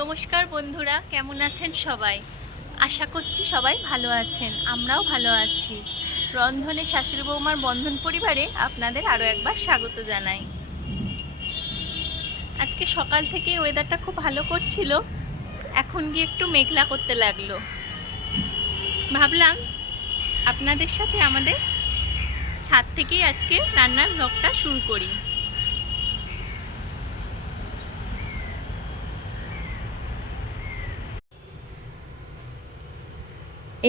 নমস্কার বন্ধুরা, কেমন আছেন সবাই? আশা করছি সবাই ভালো আছেন, আমরাও ভালো আছি। রন্ধনে শাশুড়ি বৌমার বন্ধন পরিবারে আপনাদের আরও একবার স্বাগত জানাই। আজকে সকাল থেকে ওয়েদারটা খুব ভালো করছিল, এখন গিয়ে একটু মেঘলা করতে লাগলো। ভাবলাম আপনাদের সাথে আমাদের ছাদ থেকেই আজকে রান্নার ব্লগটা শুরু করি।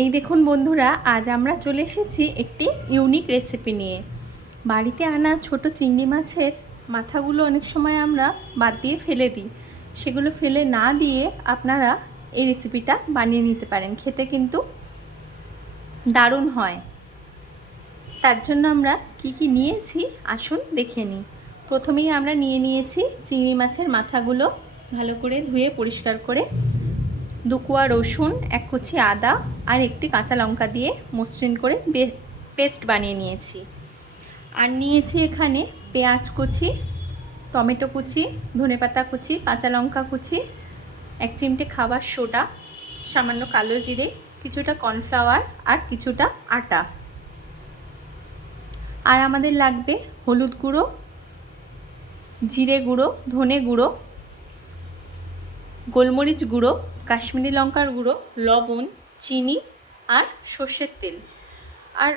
এই দেখুন বন্ধুরা, আজ আমরা চলে এসেছি একটি ইউনিক রেসিপি নিয়ে। বাড়িতে আনা ছোট চিংড়ি মাছের মাথাগুলো অনেক সময় আমরা বাদ দিয়ে ফেলে দিই। সেগুলো ফেলে না দিয়ে আপনারা এই রেসিপিটা বানিয়ে নিতে পারেন, খেতে কিন্তু দারুণ হয়। তার জন্য আমরা কি কি নিয়েছি আসুন দেখে নিই। প্রথমেই আমরা নিয়েছি চিংড়ি মাছের মাথাগুলো ভালো করে ধুয়ে পরিষ্কার করে, 2 কোয়া রসুন, 1 কুচি আদা আর একটি কাঁচা লঙ্কা দিয়ে মসৃণ করে পেস্ট বানিয়ে নিয়েছি। আর নিয়েছি এখানে পেঁয়াজ কুচি, টমেটো কুচি, ধনেপাতা কুচি, কাঁচা লঙ্কা কুচি, 1 চিমটে খাবার সোডা, সামান্য কালো জিরে, কিছুটা কর্নফ্লাওয়ার আর কিছুটা আটা। আর আমাদের লাগবে হলুদ গুঁড়ো, জিরে গুঁড়ো, ধনে গুঁড়ো, গোলমরিচ গুঁড়ো, কাশ্মীরি লঙ্কার গুঁড়ো, লবণ, চিনি আর সর্ষের তেল। আর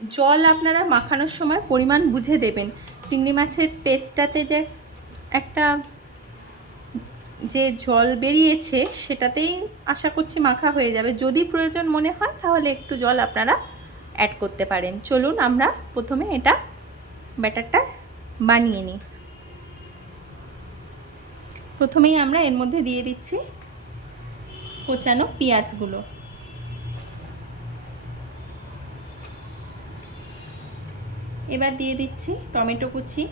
জল আপনারা মাখানোর সময় পরিমাণ বুঝে দেবেন। চিংড়ি মাছের পেস্টটাতে যে একটা যে জল বেরিয়েছে সেটাতেই আশা করছি মাখা হয়ে যাবে। যদি প্রয়োজন মনে হয় তাহলে একটু জল আপনারা অ্যাড করতে পারেন। চলুন আমরা প্রথমে এটা ব্যাটারটা বানিয়ে নিই। প্রথমেই আমরা এর মধ্যে দিয়ে দিচ্ছি কোচানো পেঁয়াজগুলো। এবার দিয়ে দিচ্ছি টমেটো কুচি,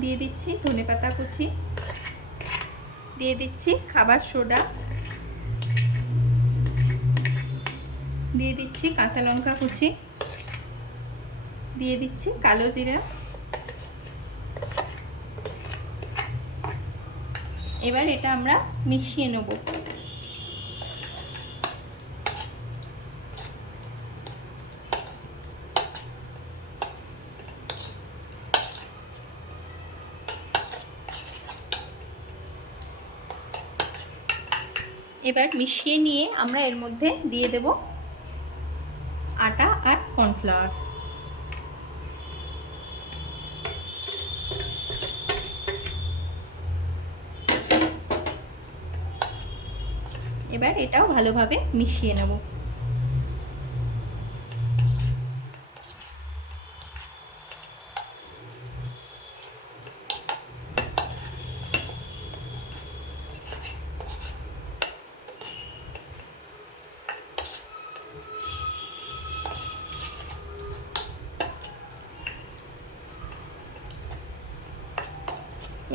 দিয়ে দিচ্ছি ধনেপাতা কুচি, দিয়ে দিচ্ছি খাবার সোডা, দিয়ে দিচ্ছি কাঁচা লঙ্কা কুচি, দিয়ে দিচ্ছি কালো জিরা। এবার এটা আমরা মিশিয়ে নেব। এবার মিশিয়ে নিয়ে আমরা এর মধ্যে দিয়ে দেব আটা আর কর্নফ্লাওয়ার। এবার এটাও ভালোভাবে মিশিয়ে নেব।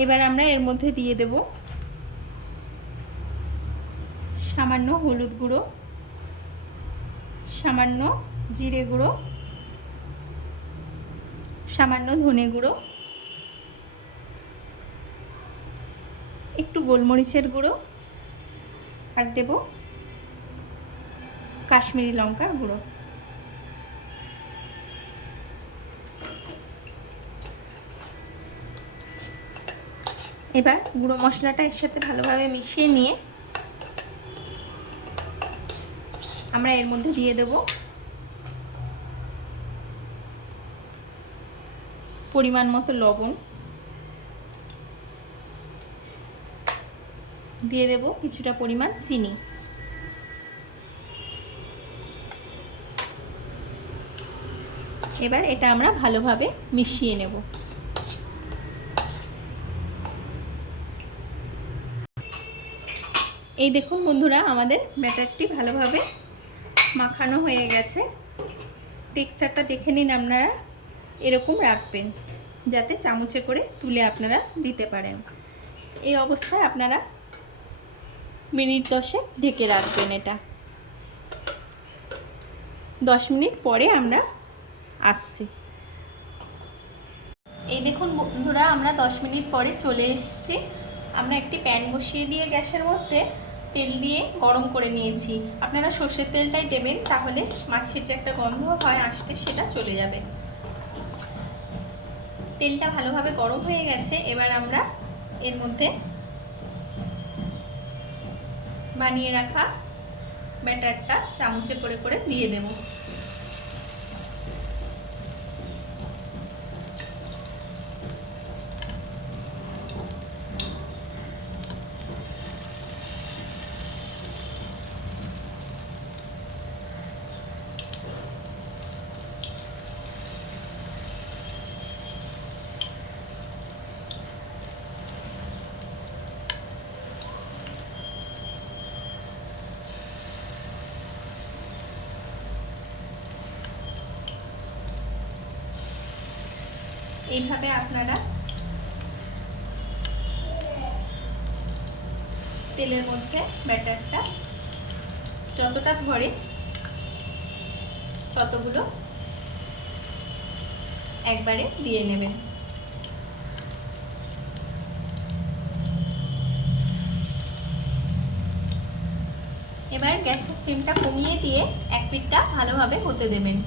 এবার আমরা এর মধ্যে দিয়ে দেব সামান্য হলুদ গুঁড়ো, সামান্য জিরে গুঁড়ো, সামান্য ধনে গুঁড়ো, একটু গোলমরিচের গুঁড়ো আর দেব কাশ্মীরি লঙ্কার গুঁড়ো। এবার গুঁড়ো মশলাটা এর সাথে ভালোভাবে মিশিয়ে নিয়ে আমরা এর মধ্যে দিয়ে দেব পরিমাণ মতো লবণ, দিয়ে দেব কিছুটা পরিমাণ চিনি। এবার এটা আমরা ভালোভাবে মিশিয়ে নেব। এই দেখুন বন্ধুরা, আমাদের ব্যাটারটি ভালোভাবে মাখানো হয়ে গেছে। টেক্সচারটা দেখে নিন আপনারা, এরকম রাখবেন যাতে চামচে করে তুলে আপনারা দিতে পারেন। এই অবস্থায় আপনারা মিনিট 10 ঢেকে রাখবেন। এটা 10 মিনিট পরে আমরা আসছি। এই দেখুন বন্ধুরা, আমরা 10 মিনিট পরে চলে এসেছি। আমরা একটি প্যান বসিয়ে দিয়ে গ্যাসের মধ্যে তেল দিয়ে গরম করে নিয়েছি। আপনারা সর্ষের তেলটাই দেবেন, তাহলে মাছের যে একটা গন্ধ হয় আসতে সেটা চলে যাবে। তেলটা ভালোভাবে গরম হয়ে গেছে। এবার আমরা এর মধ্যে বানিয়ে রাখা ব্যাটারটা চামচে করে করে দিয়ে দেব। এইভাবে আপনারা তেলের মধ্যে ব্যাটারটা যতটা ধরে ততগুলো একবারে দিয়ে নেবেন। এবার গ্যাসের ফ্লেমটা কমিয়ে দিয়ে এক পিঠটা ভালোভাবে হতে দেবেন।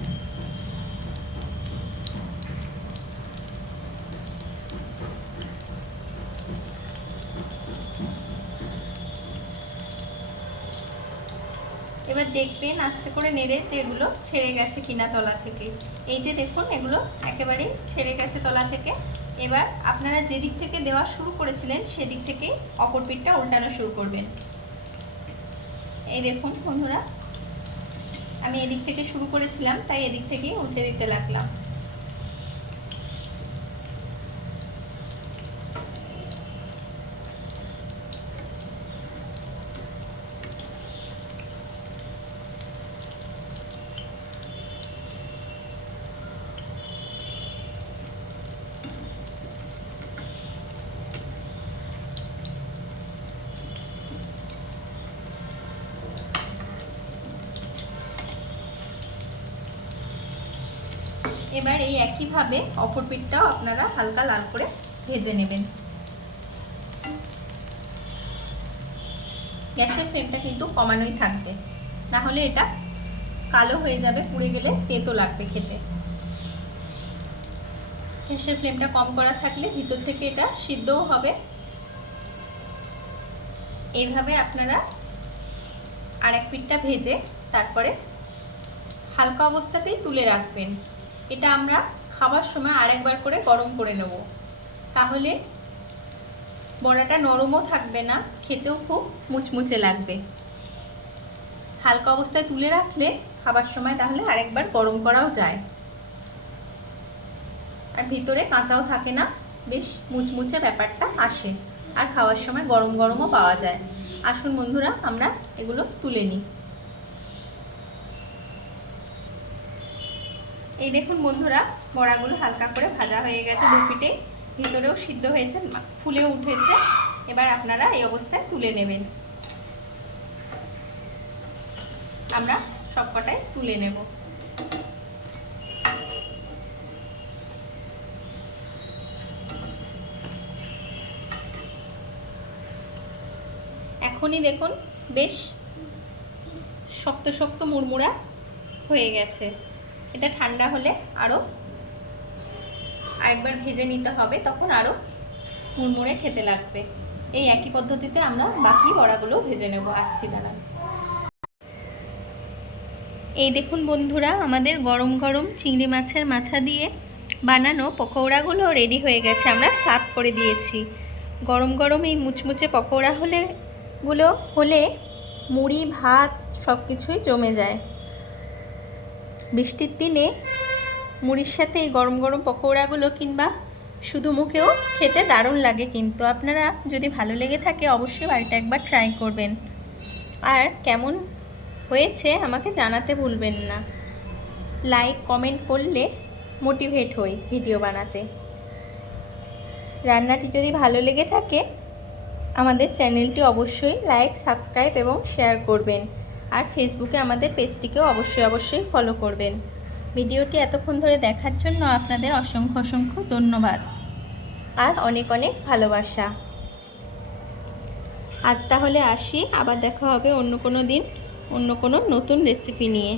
এবার দেখবেন আস্তে করে নেড়ে যে এগুলো ছেড়ে গেছে কিনা তলা থেকে। এই যে দেখুন এগুলো একেবারেই ছেড়ে গেছে তলা থেকে। এবার আপনারা যেদিক থেকে দেওয়া শুরু করেছিলেন সেদিক থেকে অপর পিঠটা উল্টানো শুরু করবেন। এই দেখুন বন্ধুরা, আমি এদিক থেকে শুরু করেছিলাম, তাই এদিক থেকেই উল্টে দিতে লাগলাম। এবার এই একইভাবে অপর পিঠটাও আপনারা হালকা লাল করে ভেজে নেবেন। গ্যাসের ফ্লেমটা কিন্তু কমানোই থাকবে, না হলে এটা কালো হয়ে যাবে, পুড়ে গেলে তেতো লাগবে খেতে। গ্যাসের ফ্লেমটা কম করা থাকলে ভিতর থেকে এটা সিদ্ধও হবে। এইভাবে আপনারা আর এক পিঠটা ভেজে তারপরে হালকা অবস্থাতেই তুলে রাখবেন। এটা আমরা খাবার সময় আরেকবার করে গরম করে নেব, তাহলে বড়াটা নরমও থাকবে না, খেতেও খুব মুচমুচে লাগবে। হালকা অবস্থায় তুলে রাখলে খাবার সময় তাহলে আরেকবার গরম করাও যায়, আর ভিতরে কাঁচাও থাকে না, বেশ মুচমুচে ব্যাপারটা আসে, আর খাওয়ার সময় গরম গরমও পাওয়া যায়। আসুন বন্ধুরা আমরা এগুলো তুলে নিই। এই দেখুন বন্ধুরা, বড়াগুলো হালকা করে ভাজা হয়ে গেছে, দু পিঠে ভিতরেও সিদ্ধ হয়েছে, ফুলেও উঠেছে। এবার আপনারা এই অবস্থায় তুলে নেবেন। আমরা সবকটাই তুলে নেব। এখনই দেখুন বেশ শক্ত শক্ত মুড়মুড়া হয়ে গেছে। এটা ঠান্ডা হলে আরেকবার ভেজে নিতে হবে, তখন আরও মুড়মুড়ে খেতে লাগবে। এই একই পদ্ধতিতে আমরা বাকি বড়াগুলো ভেজে নেব। আসছি দাঁড়ান। এই দেখুন বন্ধুরা, আমাদের গরম গরম চিংড়ি মাছের মাথা দিয়ে বানানো পকোড়াগুলো রেডি হয়ে গেছে। আমরা সার্ভ করে দিয়েছি। গরম গরম এই মুচমুচে পকোড়া হলে মুড়ি ভাত সব কিছুই জমে যায়। বৃষ্টির দিনে মুড়ির সাথে এই গরম গরম পকোড়াগুলো কিংবা শুধু মুখেও খেতে দারুণ লাগে। কিন্তু আপনারা যদি ভালো লেগে থাকে অবশ্যই বাড়িতে একবার ট্রাই করবেন, আর কেমন হয়েছে আমাকে জানাতে ভুলবেন না। লাইক কমেন্ট করলে মোটিভেট হই ভিডিও বানাতে। রান্নাটি যদি ভালো লেগে থাকে আমাদের চ্যানেলটি অবশ্যই লাইক সাবস্ক্রাইব এবং শেয়ার করবেন, আর ফেসবুকে আমাদের পেজটিকেও অবশ্যই ফলো করবেন। ভিডিওটি এতক্ষণ ধরে দেখার জন্য আপনাদের অসংখ্য ধন্যবাদ আর অনেক অনেক ভালোবাসা। আজ তাহলে আসি, আবার দেখা হবে অন্য কোনো দিন অন্য কোনো নতুন রেসিপি নিয়ে।